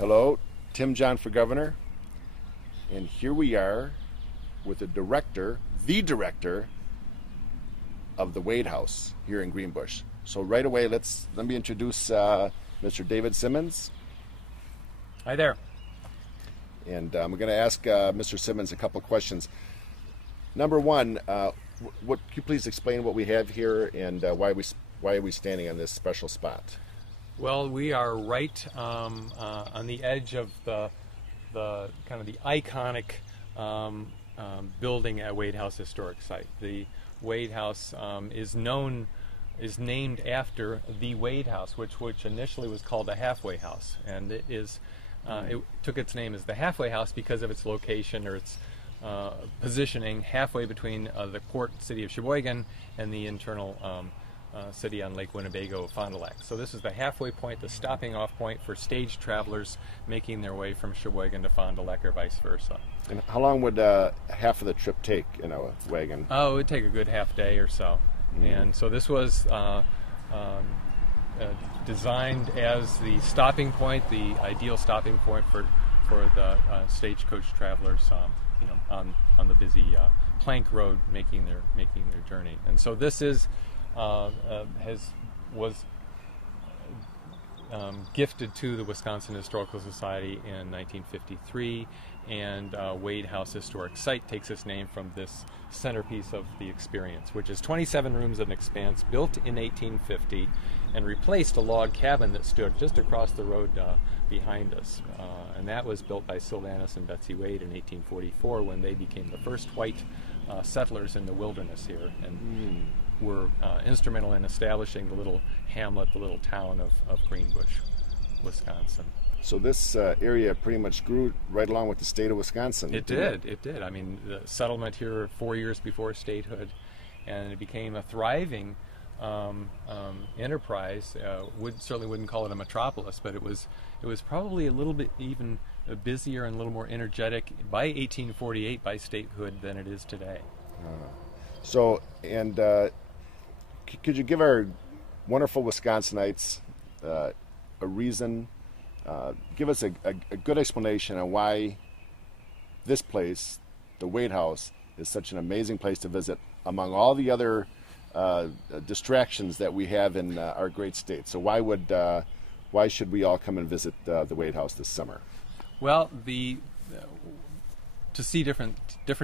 Hello, Tim John for Governor, and here we are with the director of the Wade House here in Greenbush. So right away, let me introduce Mr. David Simmons. Hi there. And I'm going to ask Mr. Simmons a couple questions. Number one, could you please explain what we have here and why are we standing on this special spot? Well, we are right on the edge of the kind of the iconic building at Wade House Historic Site. The Wade House is named after the Wade House, which initially was called a halfway house, and it took its name as the halfway house because of its location or its positioning halfway between the port city of Sheboygan and the internal city on Lake Winnebago of Fond du Lac. So this is the halfway point, the stopping off point for stage travelers making their way from Sheboygan to Fond du Lac or vice versa. And how long would half of the trip take in a wagon? Oh, it would take a good half day or so. And so this was designed as the stopping point, the ideal stopping point for the stagecoach travelers, on the busy plank road making their journey. And so this is was gifted to the Wisconsin Historical Society in 1953, and Wade House Historic Site takes its name from this centerpiece of the experience, which is 27 rooms of an expanse built in 1850 and replaced a log cabin that stood just across the road behind us. And that was built by Sylvanus and Betsy Wade in 1844 when they became the first white settlers in the wilderness here, and were instrumental in establishing the little hamlet, the little town of Greenbush, Wisconsin. So this area pretty much grew right along with the state of Wisconsin. It did. I mean, the settlement here 4 years before statehood, and it became a thriving enterprise. Certainly wouldn't call it a metropolis, but it was probably a little bit even busier and a little more energetic by 1848 by statehood than it is today. Could you give our wonderful Wisconsinites a reason? Give us a good explanation on why this place, the Wade House, is such an amazing place to visit among all the other distractions that we have in our great state. So why should we all come and visit the Wade House this summer? Well, to see different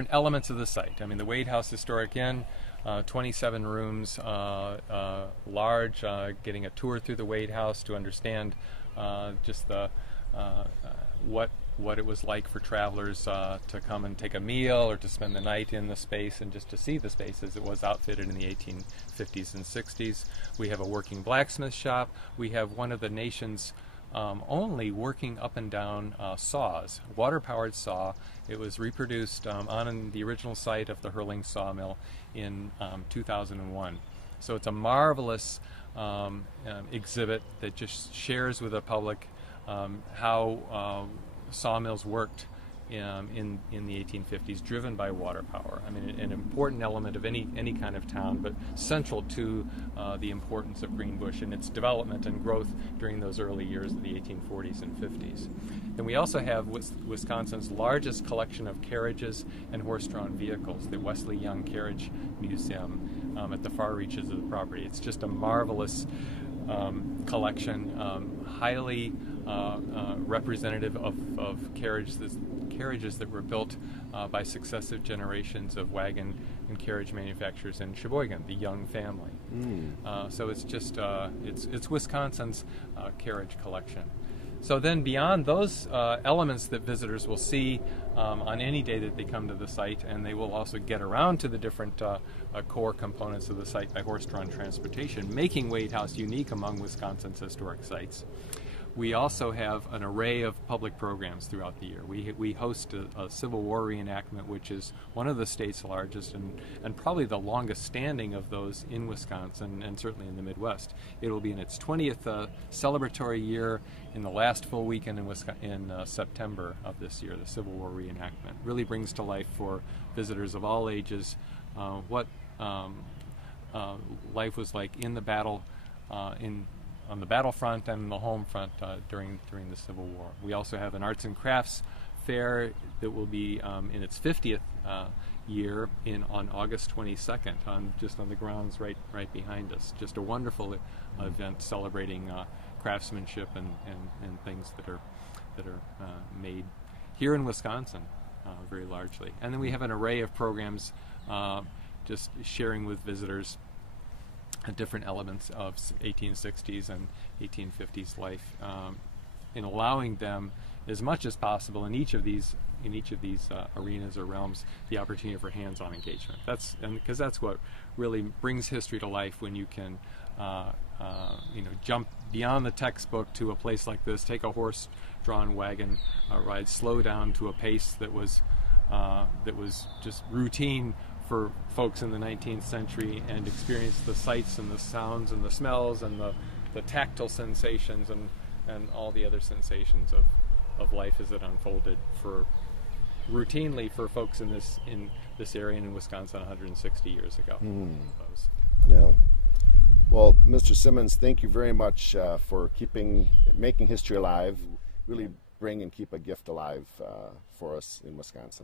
elements of the site. I mean, the Wade House Historic Inn, 27 rooms, large, getting a tour through the Wade House to understand just what it was like for travelers to come and take a meal or to spend the night in the space and just to see the space as it was outfitted in the 1850s and 60s. We have a working blacksmith shop. We have one of the nation's only working up and down saws, water-powered saw. It was reproduced on the original site of the Hurling sawmill in 2001. So it's a marvelous exhibit that just shares with the public how sawmills worked in the 1850s, driven by water power. I mean, an important element of any kind of town, but central to the importance of Greenbush and its development and growth during those early years of the 1840s and 50s. Then we also have Wisconsin's largest collection of carriages and horse-drawn vehicles, the Wesley Young Carriage Museum at the far reaches of the property. It's just a marvelous collection, highly representative of carriages that were built by successive generations of wagon and carriage manufacturers in Sheboygan, the Young family. So it's just it's Wisconsin's carriage collection. So then beyond those elements that visitors will see on any day that they come to the site, and they will also get around to the different core components of the site by horse-drawn transportation, making Wade House unique among Wisconsin's historic sites. We also have an array of public programs throughout the year. We host a Civil War reenactment, which is one of the state's largest and probably the longest standing of those in Wisconsin and certainly in the Midwest. It will be in its 20th celebratory year in the last full weekend in September of this year. The Civil War reenactment really brings to life for visitors of all ages what life was like in the battle in on the battlefront and the home front during the Civil War. We also have an arts and crafts fair that will be in its 50th year on August 22nd, just on the grounds right behind us. Just a wonderful event celebrating craftsmanship and things that are made here in Wisconsin, very largely. And then we have an array of programs just sharing with visitors different elements of 1860s and 1850s life, in allowing them as much as possible in each of these arenas or realms the opportunity for hands-on engagement. Because that's what really brings history to life, when you can jump beyond the textbook to a place like this, take a horse-drawn wagon ride, slow down to a pace that was just routine for folks in the 19th century, and experience the sights and the sounds and the smells and the tactile sensations and all the other sensations of life as it unfolded routinely for folks in this area and in Wisconsin 160 years ago. Yeah. Well, Mr. Simmons, thank you very much for making history alive, really bring and keep a gift alive for us in Wisconsin.